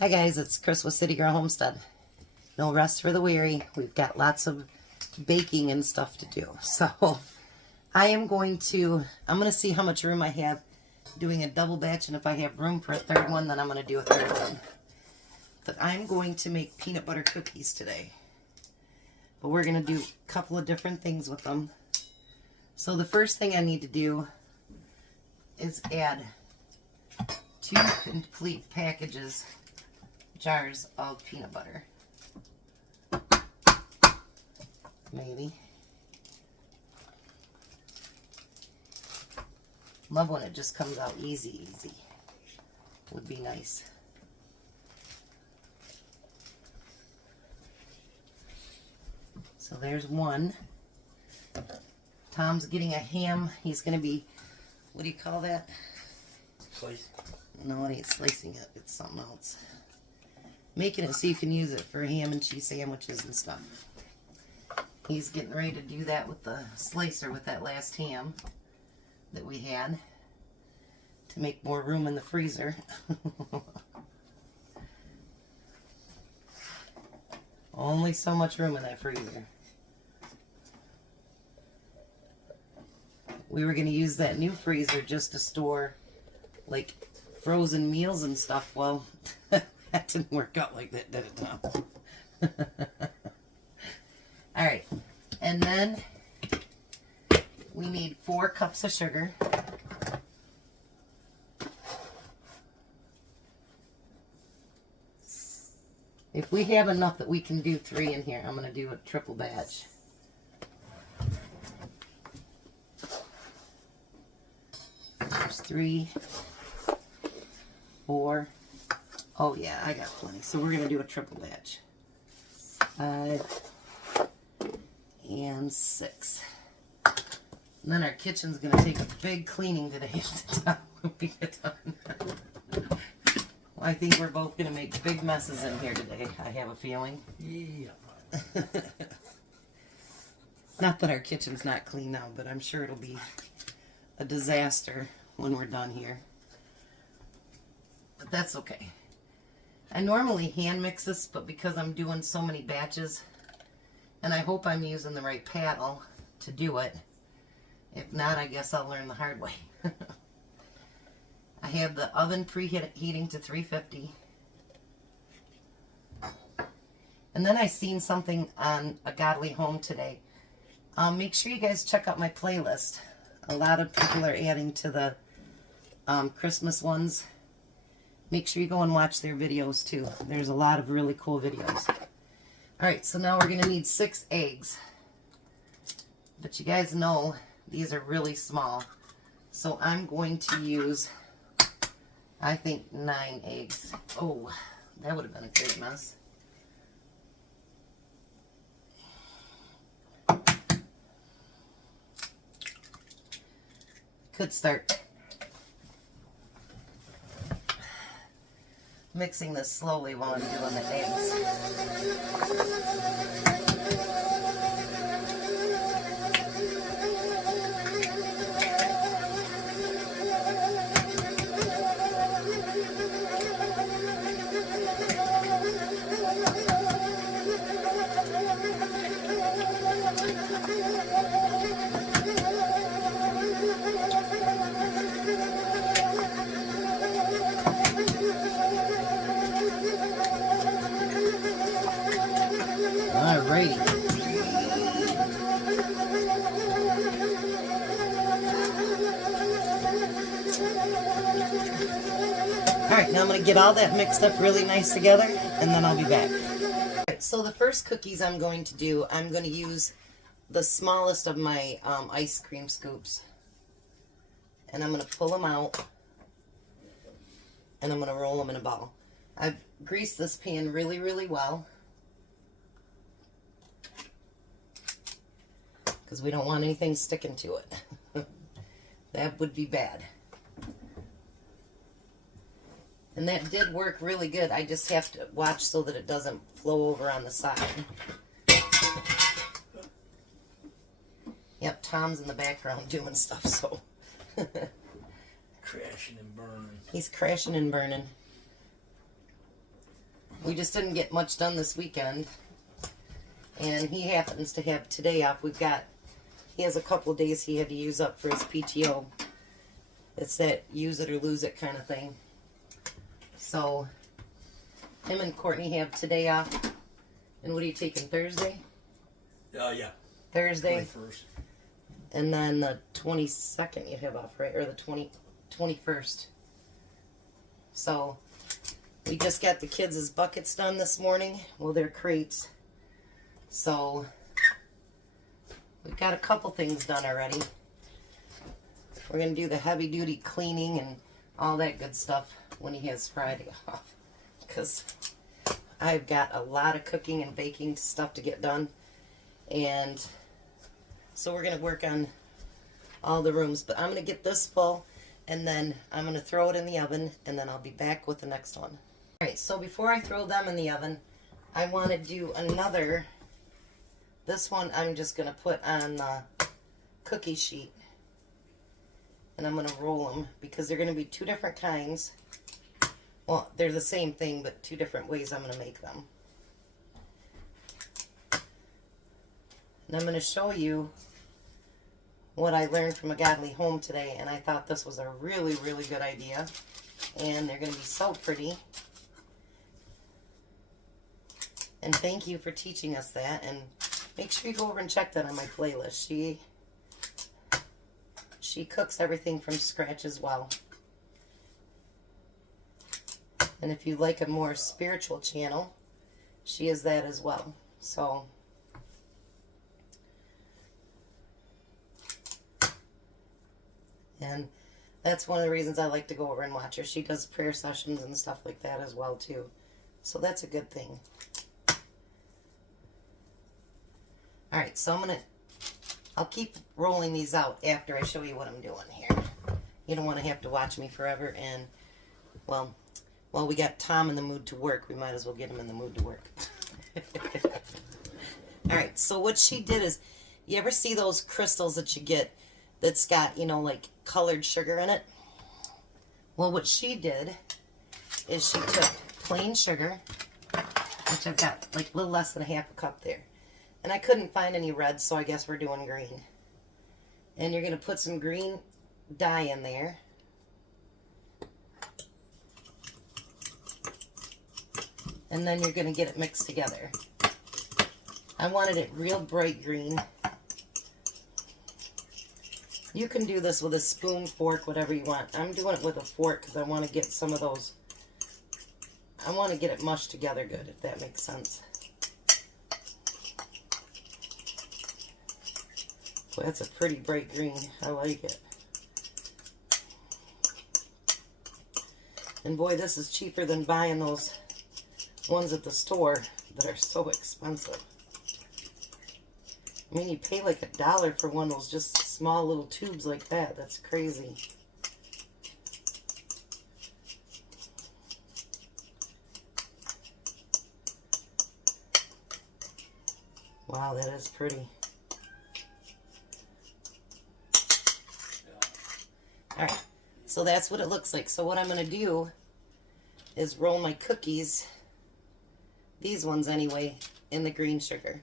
Hi guys, it's Chris with City Girl Homestead. No rest for the weary. We've got lots of baking and stuff to do. So I'm going to see how much room I have doing a double batch, and if I have room for a third one, then I'm going to do a third one. But I'm going to make peanut butter cookies today. But we're going to do a couple of different things with them. So the first thing I need to do is add 2 complete jars of peanut butter. Maybe. Love when it just comes out easy. Would be nice. So there's one. Tom's getting a ham. He's going to be, what do you call that? Slice. No, it ain't slicing it. It's something else. Making it so you can use it for ham and cheese sandwiches and stuff. He's getting ready to do that with the slicer with that last ham that we had to make more room in the freezer. Only so much room in that freezer. We were going to use that new freezer just to store like frozen meals and stuff. Well, that didn't work out like that, did it, Tom? Alright, and then we need 4 cups of sugar. If we have enough that we can do 3 in here, I'm going to do a triple batch. There's 3, 4. Oh yeah, I got plenty. So we're going to do a triple batch. 5 and 6. And then our kitchen's going to take a big cleaning today when we get done. Well, I think we're both going to make big messes in here today, I have a feeling. Yeah. Not that our kitchen's not clean now, but I'm sure it'll be a disaster when we're done here. But that's okay. I normally hand mix this, but because I'm doing so many batches, and I hope I'm using the right paddle to do it. If not, I guess I'll learn the hard way. I have the oven preheating to 350. And then I seen something on A Godly Home today. Make sure you guys check out my playlist. A lot of people are adding to the Christmas ones. Make sure you go and watch their videos too. There's a lot of really cool videos. Alright, so now we're going to need 6 eggs. But you guys know these are really small. So I'm going to use, I think, 9 eggs. Oh, that would have been a great mess. Could start mixing this slowly while I'm doing the eggs. Alrighty. Alright, now I'm going to get all that mixed up really nice together, and then I'll be back. Alright, so the first cookies I'm going to do, I'm going to use the smallest of my ice cream scoops. And I'm going to pull them out, and I'm going to roll them in a ball. I've greased this pan really, really well, because we don't want anything sticking to it. That would be bad. And that did work really good. I just have to watch so that it doesn't flow over on the side. Yep, Tom's in the background doing stuff, so. Crashing and burning. He's crashing and burning. We just didn't get much done this weekend. And he happens to have today off. He has a couple days he had to use up for his PTO. It's that use it or lose it kind of thing. So, him and Courtney have today off. And what are you taking, Thursday? Yeah. Thursday. 21st. And then the 22nd you have off, right? Or the 21st. So, we just got the kids' buckets done this morning. Well, they're crates. So, we've got a couple things done already. We're going to do the heavy-duty cleaning and all that good stuff when he has Friday off. Because I've got a lot of cooking and baking stuff to get done. And so we're going to work on all the rooms. But I'm going to get this full, and then I'm going to throw it in the oven, and then I'll be back with the next one. Alright, so before I throw them in the oven, I want to do another. This one I'm just going to put on the cookie sheet. And I'm going to roll them because they're going to be two different kinds. Well, they're the same thing, but two different ways I'm going to make them. And I'm going to show you what I learned from A Godly Home today. And I thought this was a really, really good idea. And they're going to be so pretty. And thank you for teaching us that. And make sure you go over and check that on my playlist. She cooks everything from scratch as well. And if you like a more spiritual channel, she is that as well. So, and that's one of the reasons I like to go over and watch her. She does prayer sessions and stuff like that as well too. So that's a good thing. Alright, so I'll keep rolling these out after I show you what I'm doing here. You don't want to have to watch me forever. And, well, while we got Tom in the mood to work, we might as well get him in the mood to work. Alright, so what she did is, you ever see those crystals that you get that's got, you know, like colored sugar in it? Well, what she did is she took plain sugar, which I've got like a little less than a half a cup there. And I couldn't find any red, so I guess we're doing green. And you're going to put some green dye in there. And then you're going to get it mixed together. I wanted it real bright green. You can do this with a spoon, fork, whatever you want. I'm doing it with a fork because I want to get some of those. I want to get it mushed together good, if that makes sense. Boy, that's a pretty bright green. I like it. And boy, this is cheaper than buying those ones at the store that are so expensive. I mean, you pay like $1 for one of those just small little tubes like that. That's crazy. Wow, that is pretty. Alright, so that's what it looks like. So what I'm going to do is roll my cookies, these ones anyway, in the green sugar.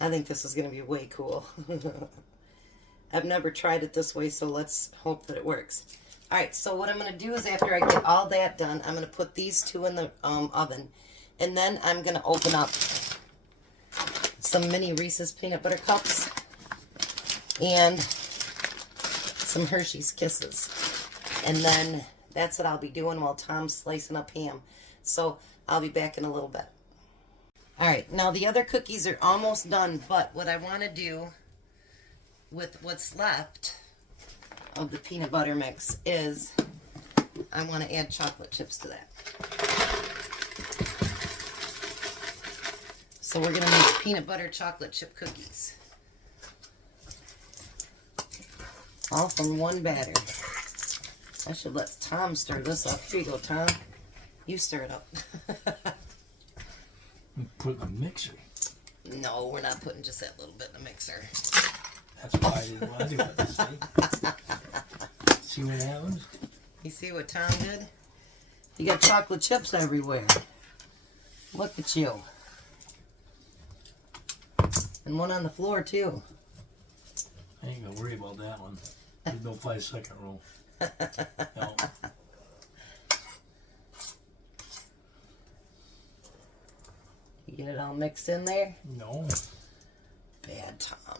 I think this is going to be way cool. I've never tried it this way, so let's hope that it works. Alright, so what I'm going to do is after I get all that done, I'm going to put these two in the oven. And then I'm going to open up some mini Reese's Peanut Butter Cups and some Hershey's Kisses. And then that's what I'll be doing while Tom's slicing up ham. So I'll be back in a little bit. Alright, now the other cookies are almost done, but what I want to do with what's left of the peanut butter mix is I want to add chocolate chips to that. So we're going to make peanut butter chocolate chip cookies. All from one batter. I should let Tom stir this up. Here you go, Tom. You stir it up. Put in a mixer. No, we're not putting just that little bit in the mixer. That's why didn't want to do it. See what happens? You see what Tom did? You got chocolate chips everywhere. Look at you. And one on the floor, too. I ain't gonna worry about that one. There's no 5-second rule. No. You get it all mixed in there? No. Bad Tom.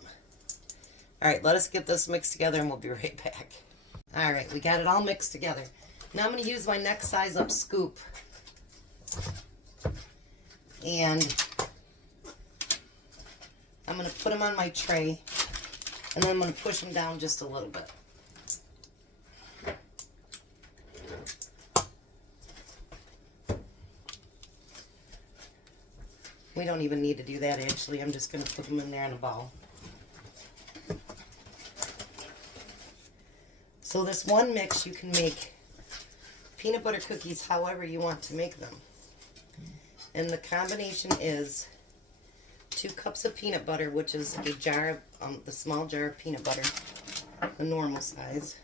Alright, let us get this mixed together and we'll be right back. Alright, we got it all mixed together. Now I'm going to use my next size up scoop. And I'm going to put them on my tray. And then I'm going to push them down just a little bit. We don't even need to do that actually. I'm just going to put them in there in a bowl. So this one mix, you can make peanut butter cookies however you want to make them. And the combination is 2 cups of peanut butter, which is a jar of, the small jar of peanut butter, the normal size.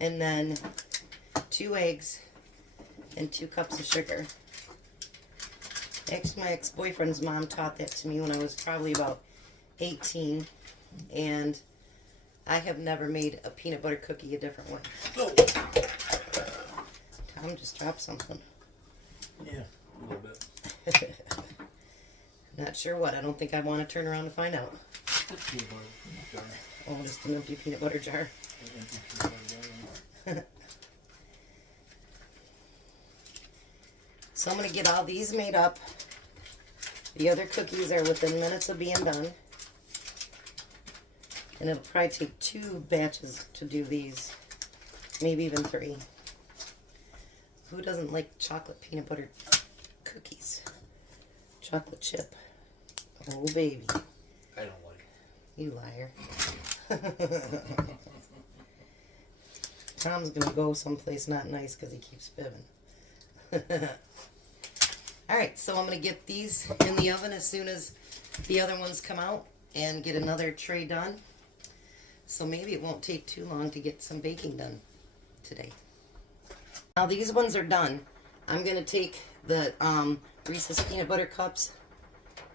And then 2 eggs and 2 cups of sugar. Actually, my ex-boyfriend's mom taught that to me when I was probably about 18. And I have never made a peanut butter cookie a different way. Oh. Tom just dropped something. Yeah, a little bit. Not sure what. I don't think I want to turn around to find out. Peanut butter jar. Oh, just an empty peanut butter jar. So I'm going to get all these made up. The other cookies are within minutes of being done. And it'll probably take 2 batches to do these. Maybe even 3. Who doesn't like chocolate peanut butter cookies? Chocolate chip. Oh, baby. I don't like it. You liar. Tom's going to go someplace not nice because he keeps fibbing. Alright, so I'm going to get these in the oven as soon as the other ones come out and get another tray done. So maybe it won't take too long to get some baking done today. Now these ones are done. I'm going to take the Reese's peanut butter cups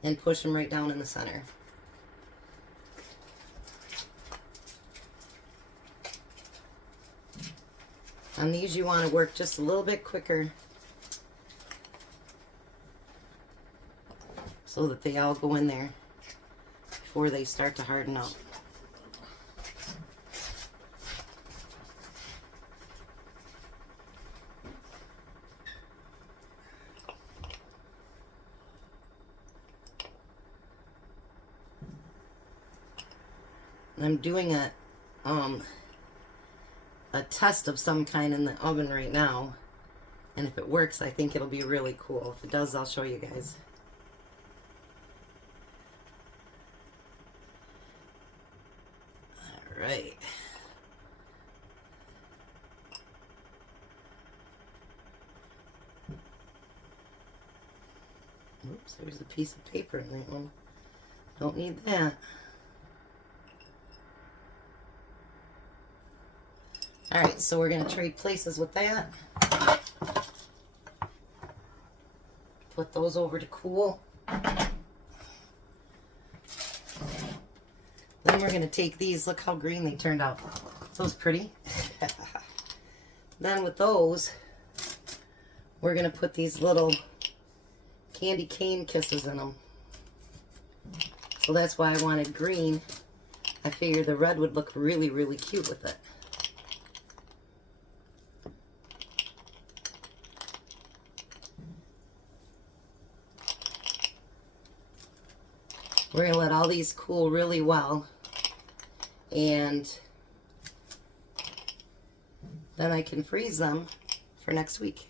and push them right down in the center. On these you want to work just a little bit quicker so that they all go in there before they start to harden up. I'm doing a test of some kind in the oven right now, and if it works I think it'll be really cool. If it does, I'll show you guys. Alright. Oops, there's a piece of paper in that one. Don't need that. Alright, so we're going to trade places with that. Put those over to cool. Then we're going to take these. Look how green they turned out. Those pretty. Then with those, we're going to put these little candy cane kisses in them. So that's why I wanted green. I figured the red would look really, really cute with it. We're going to let all these cool really well, and then I can freeze them for next week.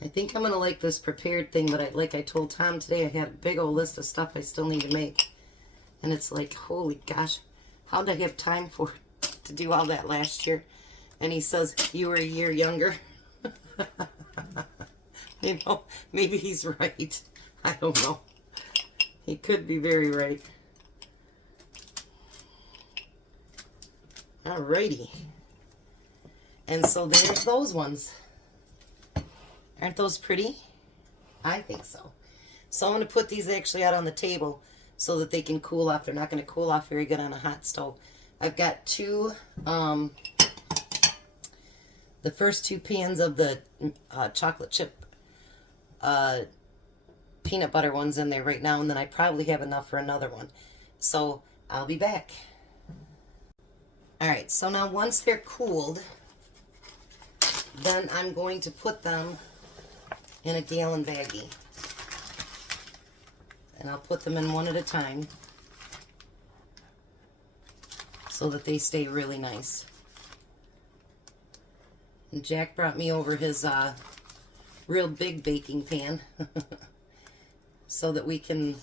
I think I'm going to like this prepared thing, but like I told Tom today, I had a big old list of stuff I still need to make. And it's like, holy gosh, how did I have time for to do all that last year? And he says, you were a year younger. You know, maybe he's right. I don't know. He could be very right. Alrighty. And so there's those ones. Aren't those pretty? I think so. So I'm going to put these actually out on the table so that they can cool off. They're not going to cool off very good on a hot stove. I've got two, the first two pans of the chocolate chip peanut butter ones in there right now, and then I probably have enough for another one. So I'll be back. Alright, so now once they're cooled, then I'm going to put them in a gallon baggie. And I'll put them in one at a time so that they stay really nice. And Jack brought me over his real big baking pan so that we can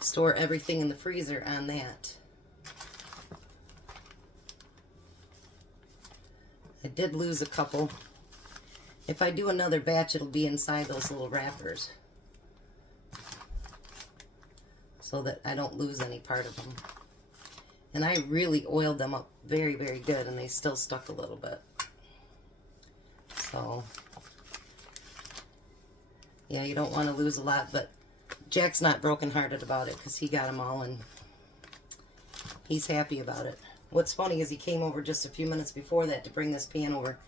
store everything in the freezer on that. I did lose a couple. If I do another batch, it'll be inside those little wrappers, so that I don't lose any part of them. And I really oiled them up very, very good, and they still stuck a little bit. So, yeah, you don't want to lose a lot, but Jack's not brokenhearted about it because he got them all, and he's happy about it. What's funny is he came over just a few minutes before that to bring this pan over,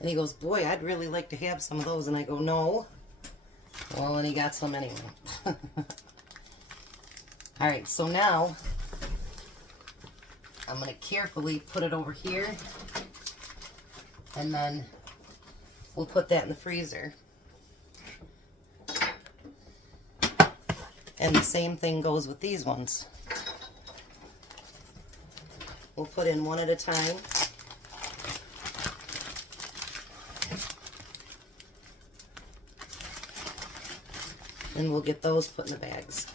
and he goes, boy, I'd really like to have some of those, and I go, no. Well, and he got some anyway. Alright, so now I'm going to carefully put it over here, and then we'll put that in the freezer. And the same thing goes with these ones. We'll put in one at a time. And we'll get those put in the bags.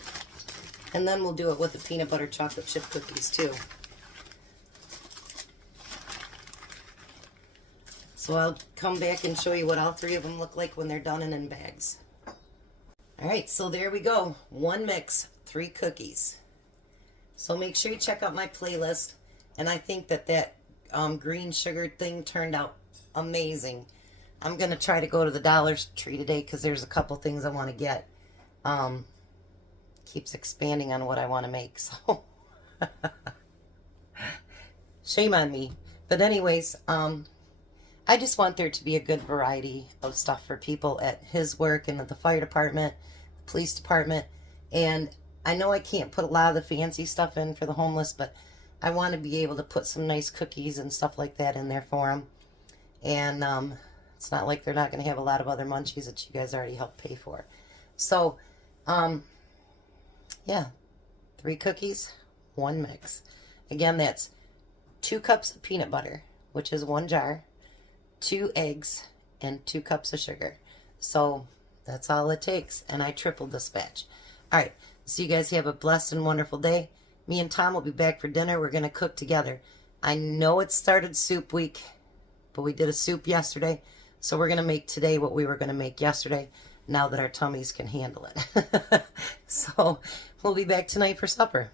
And then we'll do it with the peanut butter chocolate chip cookies too. So I'll come back and show you what all three of them look like when they're done and in bags. Alright, so there we go. One mix, 3 cookies. So make sure you check out my playlist. And I think that green sugar thing turned out amazing. I'm going to try to go to the Dollar Tree today because there's a couple things I want to get. Keeps expanding on what I want to make, so shame on me. But anyways, I just want there to be a good variety of stuff for people at his work and at the fire department, the police department. And I know I can't put a lot of the fancy stuff in for the homeless, but I want to be able to put some nice cookies and stuff like that in there for them. And it's not like they're not going to have a lot of other munchies that you guys already helped pay for. So, yeah, 3 cookies, 1 mix. Again, that's 2 cups of peanut butter, which is 1 jar, 2 eggs, and 2 cups of sugar. So that's all it takes, and I tripled this batch. All right, so you guys have a blessed and wonderful day. Me and Tom will be back for dinner. We're going to cook together. I know it started soup week, but we did a soup yesterday, so we're going to make today what we were going to make yesterday, now that our tummies can handle it. So we'll be back tonight for supper.